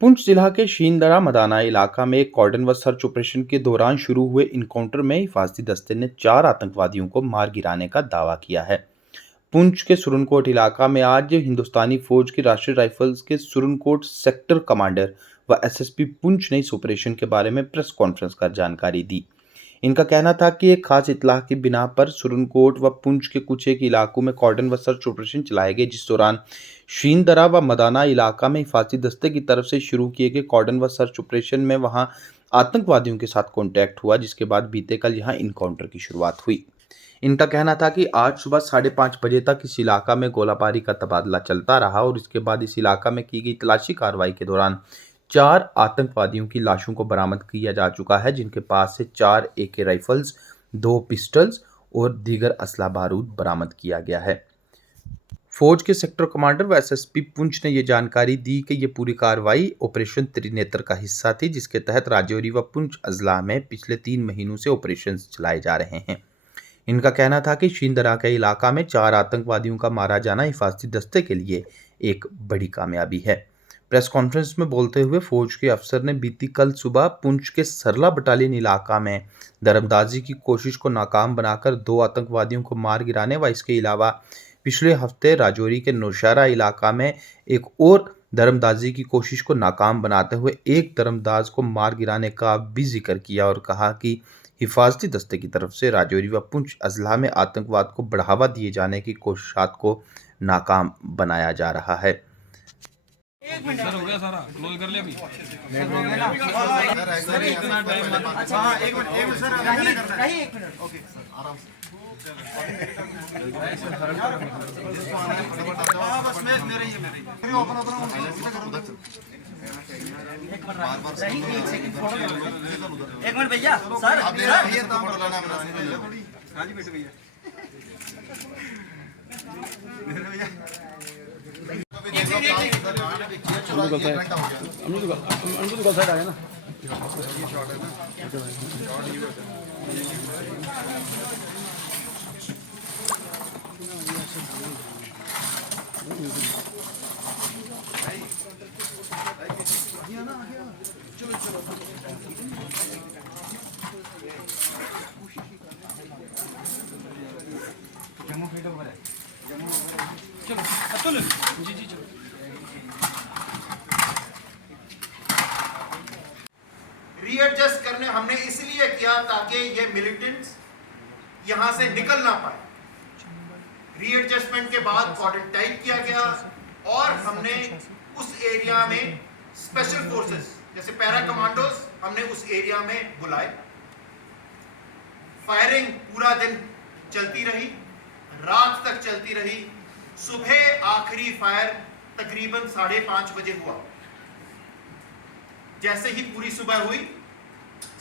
पुंछ जिला के शींदरा मदाना इलाका में एक कॉर्डन व सर्च ऑपरेशन के दौरान शुरू हुए इनकाउंटर में हिफाजती दस्ते ने 4 आतंकवादियों को मार गिराने का दावा किया है। पुंछ के सुरनकोट इलाका में आज हिंदुस्तानी फौज की राष्ट्रीय राइफल्स के सुरनकोट सेक्टर कमांडर व एसएसपी पुंछ ने इस ऑपरेशन के बारे में प्रेस कॉन्फ्रेंस कर जानकारी दी। इनका कहना था कि एक खास इत्तला की बिना पर सुरनकोट व पुंछ के कुछ एक इलाकों में कॉर्डन व सर्च ऑपरेशन चलाए गए, जिस दौरान शींदरा व मदाना इलाका में हिफाजती दस्ते की तरफ से शुरू किए गए कॉर्डन व सर्च ऑपरेशन में वहां आतंकवादियों के साथ कॉन्टैक्ट हुआ, जिसके बाद बीते कल यहां इनकाउंटर की शुरुआत हुई। इनका कहना था कि आज सुबह 5:30 बजे तक इस इलाका में गोलाबारी का तबादला चलता रहा और इसके बाद इस इलाका में की गई तलाशी कार्रवाई के दौरान 4 आतंकवादियों की लाशों को बरामद किया जा चुका है, जिनके पास से 4 AK राइफल्स, 2 पिस्टल्स और दीगर असला बारूद बरामद किया गया है। फौज के सेक्टर कमांडर व एसएसपी पुंछ ने ये जानकारी दी कि ये पूरी कार्रवाई ऑपरेशन त्रिनेत्र का हिस्सा थी, जिसके तहत राजौरी व पुंछ अजला में पिछले 3 महीनों से ऑपरेशन चलाए जा रहे हैं। इनका कहना था कि शींदरा के इलाका में 4 आतंकवादियों का मारा जाना हिफाजती दस्ते के लिए एक बड़ी कामयाबी है। प्रेस कॉन्फ्रेंस में बोलते हुए फौज के अफसर ने बीती कल सुबह पुंछ के सरला बटालियन इलाका में दरमदाजी की कोशिश को नाकाम बनाकर 2 आतंकवादियों को मार गिराने व इसके अलावा पिछले हफ्ते राजौरी के नौशहरा इलाका में एक और दरमदाजी की कोशिश को नाकाम बनाते हुए एक दरमदाज को मार गिराने का भी जिक्र किया और कहा कि हिफाजती दस्ते की तरफ से राजौरी व पुंछ अजला में आतंकवाद को बढ़ावा दिए जाने की कोशिशात को नाकाम बनाया जा रहा है। सर हो गया सारा क्लोज कर लिया अभी सर इतना टाइम अच्छा एक मिनट सर नहीं एक मिनट ओके सर आराम से बस मेरे ही ओपन एक मिनट भैया सर ये काम कर लेना हाँ जी बेटे भैया भैया साइड आ गया ना चलो जी जी चलो रीएडजस्ट करने हमने इसलिए किया ताकि ये मिलिटेंट्स यहां से निकल ना पाए। रीएडजस्टमेंट के बाद कॉर्डन टाइट किया गया और हमने उस एरिया में स्पेशल फोर्सेस जैसे पैरा कमांडोज हमने उस एरिया में बुलाए। फायरिंग पूरा दिन चलती रही, रात तक चलती रही। सुबह आखिरी फायर तकरीबन 5:30 बजे हुआ। जैसे ही पूरी सुबह हुई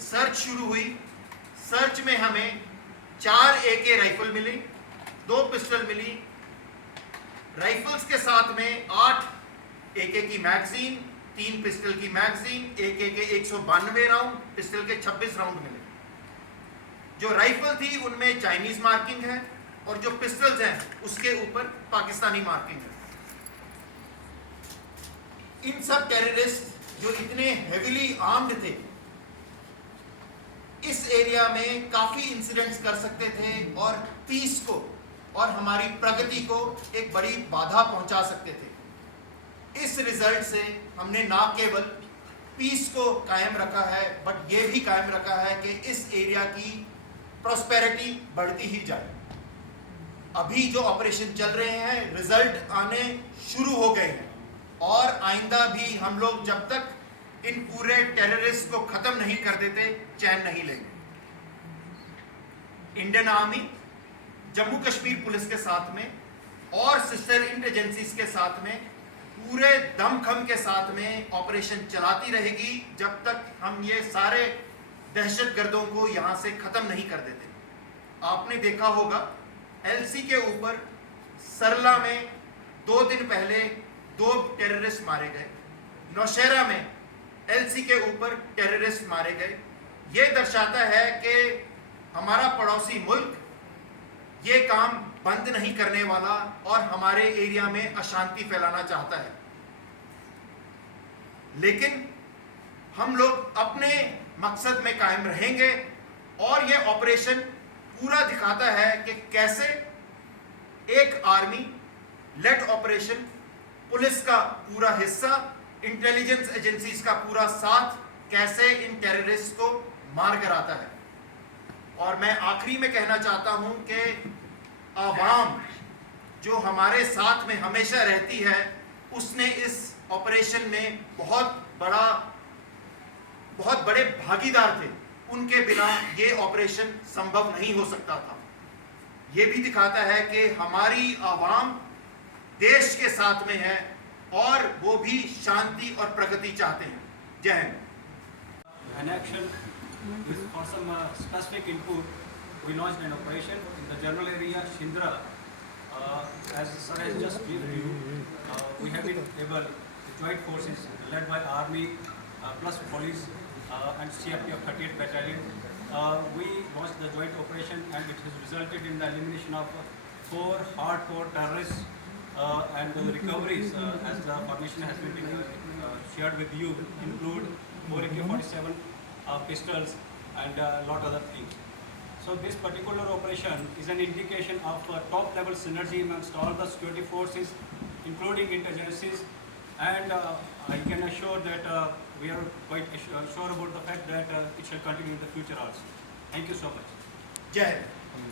सर्च शुरू हुई। सर्च में हमें 4 AK राइफल मिली, 2 पिस्टल मिली। राइफल्स के साथ में 8 AK की मैगजीन, 3 पिस्टल की मैगजीन, AK के 192 राउंड, पिस्टल के 26 राउंड मिले। जो राइफल थी उनमें चाइनीज मार्किंग है और जो पिस्टल्स हैं उसके ऊपर पाकिस्तानी मार्किंग है। इन सब टेररिस्ट जो इतने हेवीली आर्म्ड थे इस एरिया में काफी इंसिडेंट्स कर सकते थे और पीस को और हमारी प्रगति को एक बड़ी बाधा पहुंचा सकते थे। इस रिजल्ट से हमने ना केवल पीस को कायम रखा है बट ये भी कायम रखा है कि इस एरिया की प्रॉस्पेरिटी बढ़ती ही जाए। अभी जो ऑपरेशन चल रहे हैं रिजल्ट आने शुरू हो गए हैं और आइंदा भी हम लोग जब तक इन पूरे टेररिस्ट को खत्म नहीं कर देते चैन नहीं लेंगे। Indian army Jammu Kashmir police के साथ में और सिस्टर इंटेलिजेंसीज के साथ में पूरे दमखम के साथ में ऑपरेशन चलाती रहेगी जब तक हम ये सारे दहशतगर्दों को यहां से खत्म नहीं कर देते। आपने देखा होगा LC के ऊपर सरला में 2 दिन पहले 2 टेररिस्ट मारे गए। नौशहरा में LC के ऊपर टेररिस्ट मारे गए। ये दर्शाता है कि हमारा पड़ोसी मुल्क ये काम बंद नहीं करने वाला और हमारे एरिया में अशांति फैलाना चाहता है। लेकिन हम लोग अपने मकसद में कायम रहेंगे और यह ऑपरेशन पूरा दिखाता है कि कैसे एक आर्मी लेड ऑपरेशन, पुलिस का पूरा हिस्सा, इंटेलिजेंस एजेंसीज का पूरा साथ कैसे इन टेररिस्ट को मार कर आता है। और मैं आखिरी में कहना चाहता हूं कि आवाम जो हमारे साथ में हमेशा रहती है, उसने इस ऑपरेशन में बहुत बड़े भागीदार थे। उनके बिना ये ऑपरेशन संभव नहीं हो सकता था। ये भी दिखाता है कि हमारी आवाम देश के साथ में है और वो भी शांति और प्रगति चाहते हैं। जय Hind. An action is for some specific input. We launched an operation in the general area Shindra. As sir has just briefed you, we have been able, the joint forces led by Army plus police and CRPF 38th Battalion, we launched the joint operation and it has resulted in the elimination of 4 hardcore terrorists and the recoveries as the formation has been shared with you include 4 AK-47 pistols and a lot other things. So this particular operation is an indication of top level synergy amongst all the security forces including intelligences, and I can assure that we are quite sure about the fact that it shall continue in the future also. Thank you so much. जय हिंद।